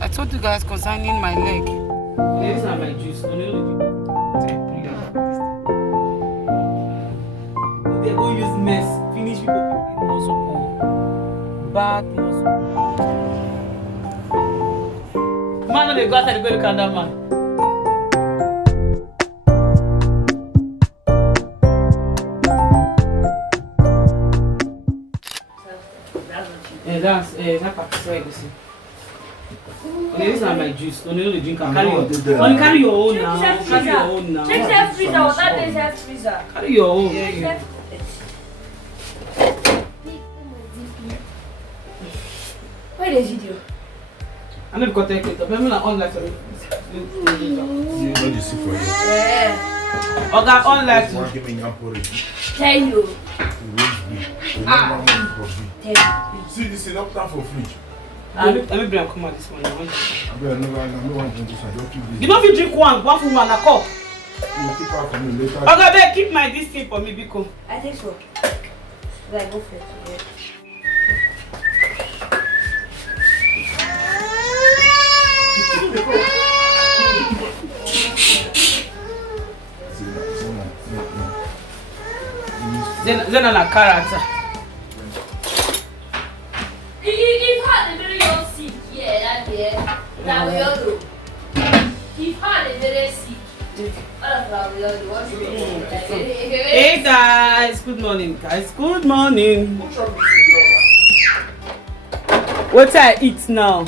I told you guys concerning my leg. Yeah, this is not my juice. No, no, no. They go use mess. Finish people with muscle. Bad muscle. Man, no, they go outside the baby candle, man. Yeah, that's that part is where you see. Okay, this is not my juice. No, no, the drink. Carry your own. Carry your own now. Carry your own now. Check that freezer. What that is that freezer? Carry your own. Where is video? I'm not going to take it. I'm not on like You know the see for you. Yeah. Okay, on like. Give me your porridge. Tell you. See, this is not time for fridge. Let me bring come out this morning. I better no one drink this. I don't keep this. You don't fit drink one for one a cup. You keep out for me later. Okay, babe, keep my this thing for me, Biko. I think so. Like go for it. Yeah. Then on a character. If had the very young sick, yeah, that yeah. That we all do. If had the very sick, that we all do. What you mean? Hey guys, good morning, guys. Good morning. What I eat now?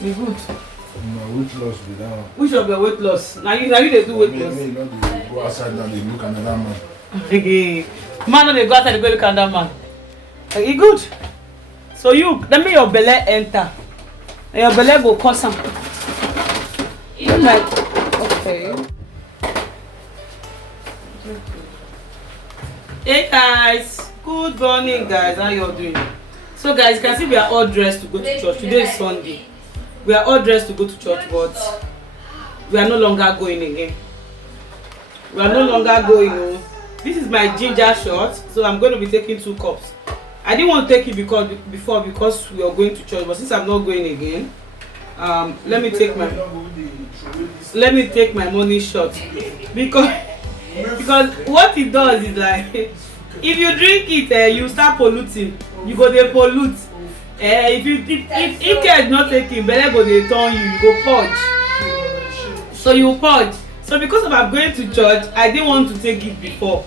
You good? My weight loss be down. Which of your weight loss? Now you they do weight loss. Me, not dey go outside now, they look another man. Man, no, they go outside the baby candle, man. You good? So you, let me your belly enter. And your belly go cause some. You like, okay. Hey guys, good morning guys. How you all doing? So guys, you can see we are all dressed to go to church. Today is Sunday. We are all dressed to go to church, but we are no longer going again. We are no longer going. This is my ginger shot, so I'm going to be taking 2 cups. I didn't want to take it because we are going to church, but since I'm not going again, let me take my morning shot because what it does is like if you drink it, you start polluting. You go dey pollute. If care is not taken, belle go dey turn you go purge. So you purge. So because of I'm going to church, I didn't want to take it before.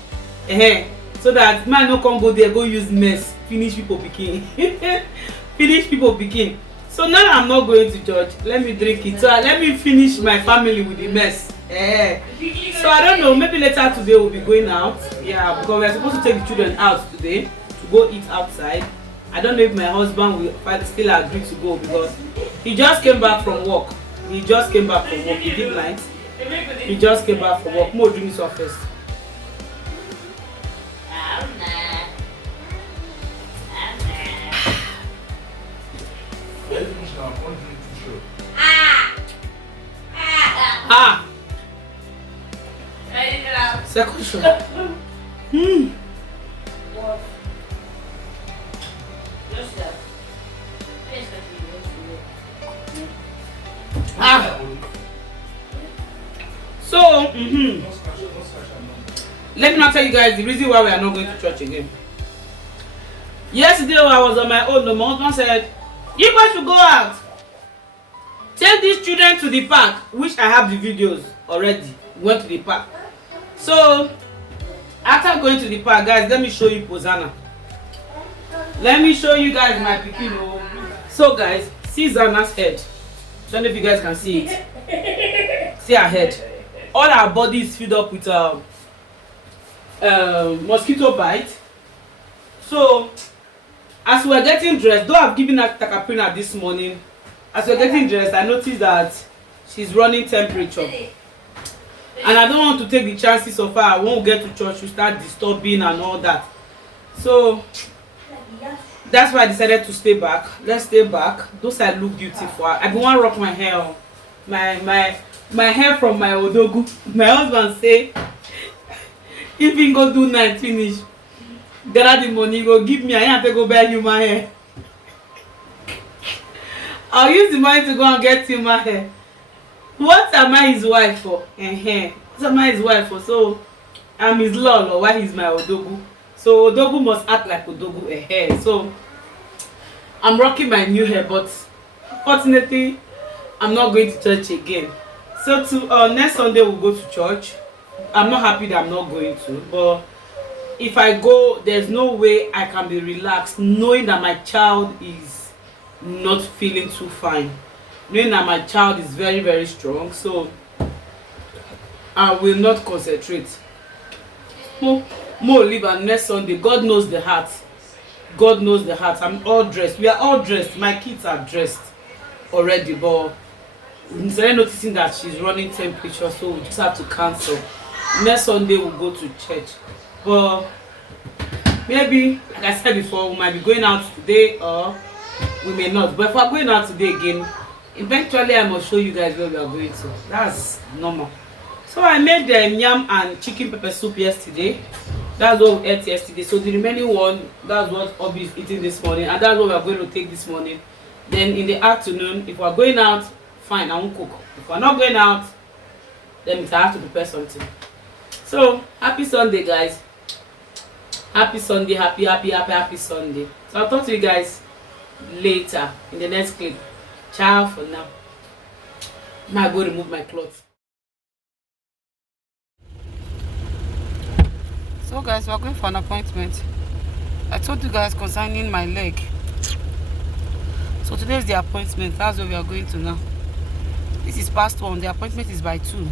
So that man no come go there go use mess finish people pikin. Finish people pikin. So now I'm not going to church. Let me drink it. So let me finish my family with the mess. So I don't know. Maybe later today we'll be going out. Yeah, because we're supposed to take the children out today to go eat outside. I don't know if my husband will still agree to go because he just came back from work. He did night. He just came back from work. More drink this one first. Second shot. So, let me now tell you guys the reason why we are not going to church again. Yesterday I was on my own. My husband said, "You guys should go out. Take these children to the park," which I have the videos already. We went to the park. So, after going to the park, guys, let me show you Hosanna. Let me show you guys my pikin. So, guys, see Zana's head. Don't know if you guys can see it. See her head. All our body is filled up with mosquito bite. So, as we were getting dressed, though I've given her Takaprina this morning, as we were getting dressed, I noticed that she's running temperature. And I don't want to take the chances of her. I won't get to church to start disturbing and all that. So, that's why I decided to stay back. Let's stay back. Those I look beautiful. I be want to rock my hair. My hair from my odogu. My husband say, if he go do night finish, gather the money, go give me. I have to go buy human hair. I'll use the money to go and get him my hair. What am I his wife for? What am I his wife for? So I'm his lolo while he's my odogu. So odogu must act like odogu. So I'm rocking my new hair, but fortunately I'm not going to church again. So to next Sunday we'll go to church. I'm not happy that I'm not going to, but if I go, there's no way I can be relaxed knowing that my child is not feeling too fine, knowing that my child is very, very strong. So I will not concentrate. Mo leave and next Sunday. God knows the heart. God knows the heart. I'm all dressed. We are all dressed. My kids are dressed already, but instead of noticing that she's running temperature, so we just have to cancel. Next Sunday we'll go to church. But maybe, like I said before, we might be going out today or we may not. But if we're going out today again, eventually I must show you guys where we are going to. That's normal. So I made the yam and chicken pepper soup yesterday. That's what we ate yesterday. So the remaining one, that's what Obi is eating this morning, and that's what we are going to take this morning. Then in the afternoon, if we're going out, fine, I won't cook. If we're not going out, then I have to prepare something. So happy Sunday, guys. Happy Sunday, happy Sunday. So I'll talk to you guys later in the next clip. Ciao for now. I might go remove my clothes. So guys, we're going for an appointment. I told you guys concerning my leg. So today is the appointment. That's where we are going to now. This is past 1. The appointment is by 2.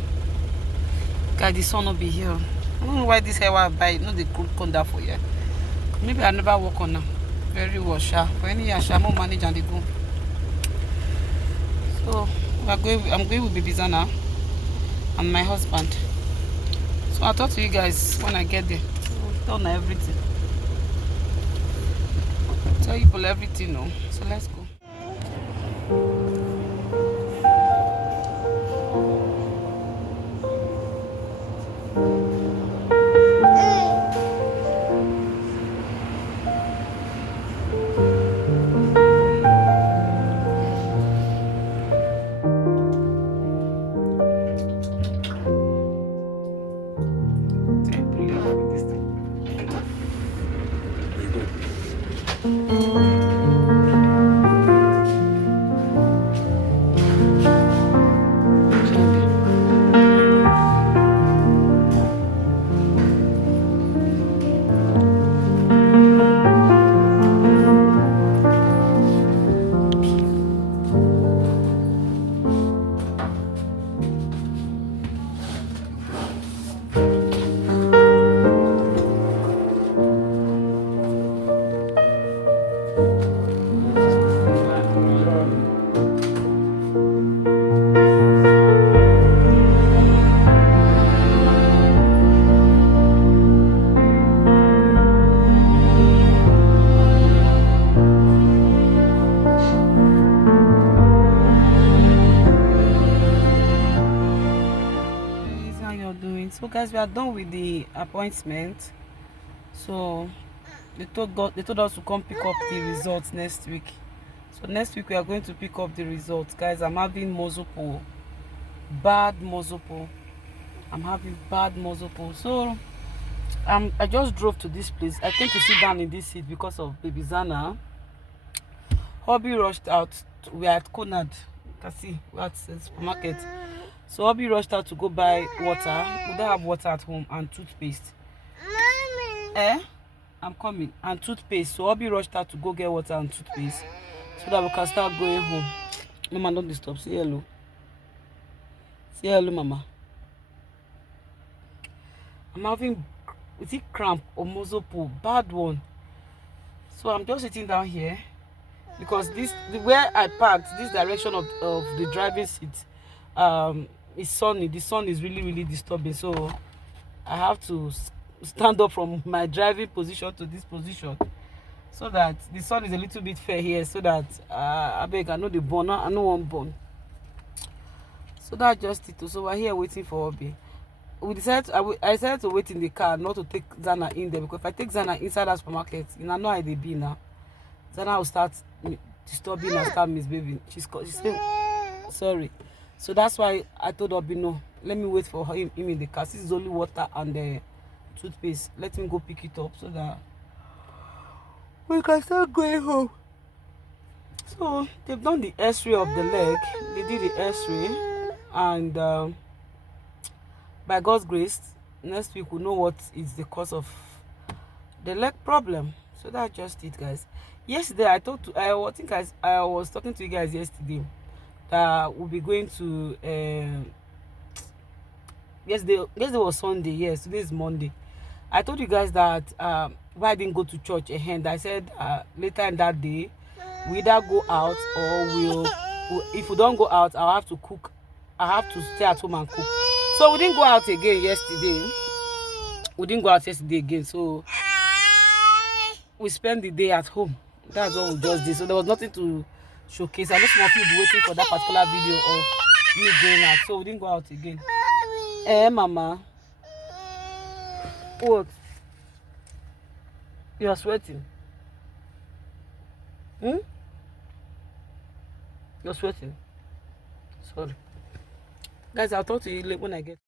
Guys, the sun will be here. I don't know why this hair will buy. No, they could come down for you. Maybe I never work on now. Very washer. For any year, I won't manage and they go. So I'm going with Baby Zana and my husband. So I'll talk to you guys when I get there. I'll tell everything. Tell people everything, no. So let's go. So guys, we are done with the appointment. So they told us to come pick up the results next week. So next week we are going to pick up the results. Guys, I'm having mozopo, bad mozopo. I'm having bad mozopo. So I just drove to this place. I came to sit down in this seat because of Baby Zana. Hobby rushed out. We are at Conad. You can see we're at the supermarket. So Hobby rushed out to go buy water. We don't have water at home and toothpaste. Mommy. I'm coming. And toothpaste. So Hobby rushed out to go get water and toothpaste so that we can start going home. Mama, don't disturb. Say hello. Say hello, Mama. I'm having, is it cramp or mozopo? Bad one. So I'm just sitting down here because where I parked, this direction of the driving seat, is sunny. The sun is really, really disturbing. So I have to stand up from my driving position to this position so that the sun is a little bit fair here, so that I beg, I know the burn. I know one burn. So that's just it. So we're here waiting for Hobby. I decided to wait in the car, not to take Zana in there, because if I take Zana inside that supermarket, you know how they be now. Zana will start disturbing and start misbehaving. She said sorry. So that's why I told Obi, no, let me wait for him in the car. This is only water and the toothpaste. Let him go pick it up so that we can start going home. So they've done the x-ray of the leg. They did the x-ray, and by God's grace, next week we'll know what is the cause of the leg problem. So that's just it, guys. Yesterday I talked to I think I was talking to you guys yesterday that we'll be going to yesterday was Sunday. Yes, today is Monday. I told you guys that why I didn't go to church and I said later in that day we either go out or if we don't go out, I'll have to cook. I have to stay at home and cook. So we didn't go out again yesterday. So we spent the day at home. That's what we just did. So there was nothing to showcase. I know some of you will be waiting for that particular video of me going out. So we didn't go out again. Mama. What? You are sweating. You're sweating. Sorry. Guys, I'll talk to you later when I get